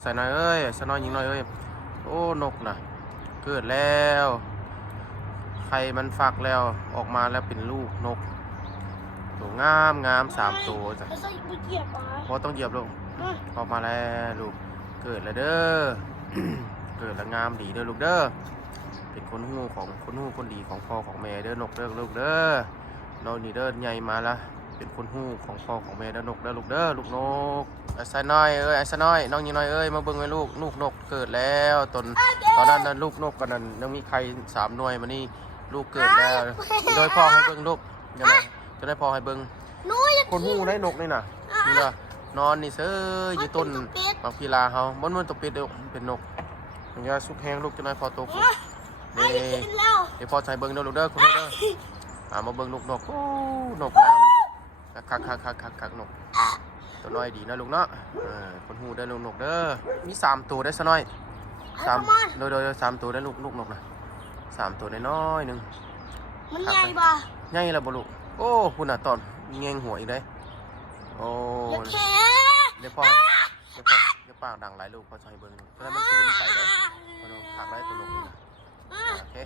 ใส่หน่อยเอ้ยใส่หน่อยยิงหน่อยเอ้ยโอ้นกนะเกิดแล้วไข่มันฟักแล้วออกมาแล้วเป็นลูกนกตัวงามงาม3 ตัวจ้ะพอต้องเหยียบลูกออกมาแล้วลูกเกิดแล้วเด้อ เกิดแล้วงามดีเด้อลูกเด้อเป็นคนหูของคนหูคนดีของพ่อของแม่เด้อนกเด้อลูกเด้อนกนี่เด้อใหญ่มาละเป็นคนหูของพ่อของแม่เด้อนกเด้อลูกเด้อลูกนกไอ้สายน้อยเอ้ยไอ้สายน้อยน้องยิงน้อยเอ้ยมาเบิ่งไว้ลูกนกเกิดแล้วตอนนั้นลูกนกกันนั้นยังมีไข่3 หน่วยมานี่ลูกเกิดแล้วโดยพ่อให้เบิ่งลูกยังไงจะได้พ่อให้เบิ่งคนหูได้นกนี่น่ะนี่ล่ะนอนนี่เซ้ยอยู่ต้นบางพีลาเฮามันตกเป็ดเด้อเป็นนกมันจะสุกแห้งลูกจะได้พอโตขึ้นนี่เดี๋ยวพอใส่เบิ่งเด้อลูกเด้อคุณเด้อมาเบิ่งนกโอ้นกงามคักนกตัวน้อยดีนะลูกเนาะคนหูได้ลูกนกเด้อมี3 ตัวได้ซะน้อยโดย3 ตัวได้ลูกนกนะ3 ตัวน้อยนึงมันใหญ่ป่ะใหญ่แล้วบ่ลูกโอ้คุณน่ะตอนแงงหัวอีกได้โอ้เดี๋ยวปากดังหลายลูกพอใส่เบิ่งเพราะฉะนั้นมันคือมันใส่ได้พอน้องผักได้ตัวลงนี่นะโอเค